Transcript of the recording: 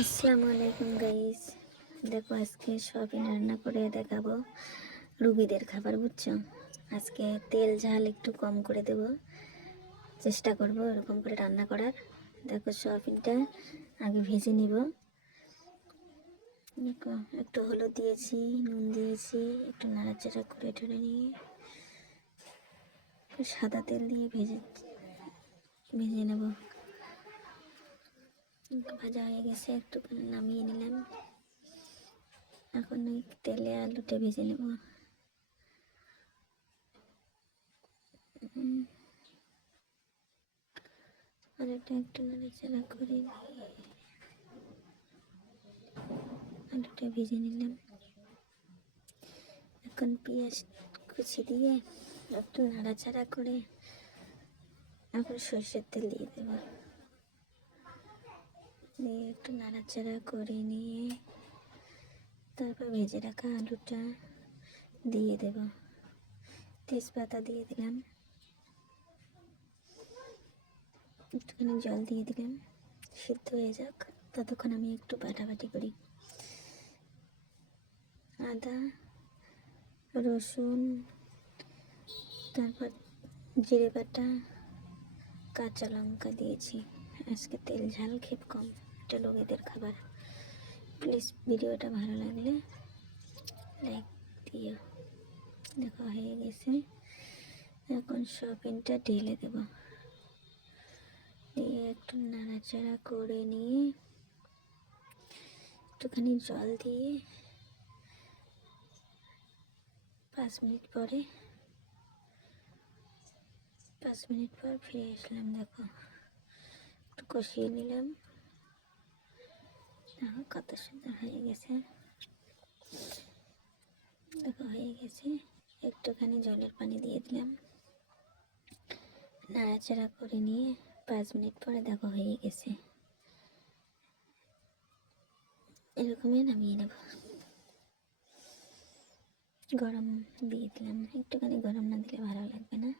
আসসালামু আলাইকুম গাইস। দেখো আজকে সবই রান্না করে দেখাবো রুগীদের খাবার, বুঝছো? আজকে তেল ঝাল একটু কম করে দেব, চেষ্টা করব এরকম করে রান্না করার। দেখো সয়াবিনটা আগে ভেজে নিব। দেখো একটু হলুদ দিয়েছি, নুন দিয়েছি, একটু নাড়াচাড়া করে ঠেড়ে নিয়ে সাদা তেল দিয়ে ভেজে নেব। ভাজা হয়ে গেছে, একটু নামিয়ে নিলাম। এখন ওই তেলে আলুটা ভেজে নেব। আলুটা একটু নাড়াচাড়া করে নিয়ে আলুটা ভেজে নিলাম। এখন পেঁয়াজ কুচি দিয়ে একটু নাড়াচাড়া করে এখন সরষের তেল দিয়ে দেব। দিয়ে একটু নাড়াচাড়া করে নিয়ে তারপর ভেজে রাখা আলুটা দিয়ে দেব। তেজপাতা দিয়ে দিলাম, একটুখানি জল দিয়ে দিলাম, সিদ্ধ হয়ে যাক। ততক্ষণ আমি একটু বাটাবাটি করি। আদা, রসুন, তারপর জিরে বাটা, কাঁচা লঙ্কা দিয়েছি। আজকে তেল ঝাল খেপ কম, এটা রোগীদের খাবার। প্লিজ ভিডিওটা ভালো লাগলে লাইক দিও। দেখো হয়ে গেছে, এখন সয়াবিনটা ঢেলে দেব। দিয়ে একটু নাড়াচাড়া করে নিয়ে একটুখানি জল দিয়ে 5 মিনিট পর ফিরে আসলাম। দেখো একটু কষিয়ে নিলাম। দেখো কত সুন্দর হয়ে গেছে। দেখো হয়ে গেছে, একটুখানি জলের পানি দিয়ে দিলাম, নাড়াচাড়া করে নিয়ে 5 মিনিট পরে দেখো হয়ে গেছে। এরকমই নামিয়ে নেব। গরম দিয়ে দিলাম, একটুখানি গরম না দিলে ভালো লাগবে না।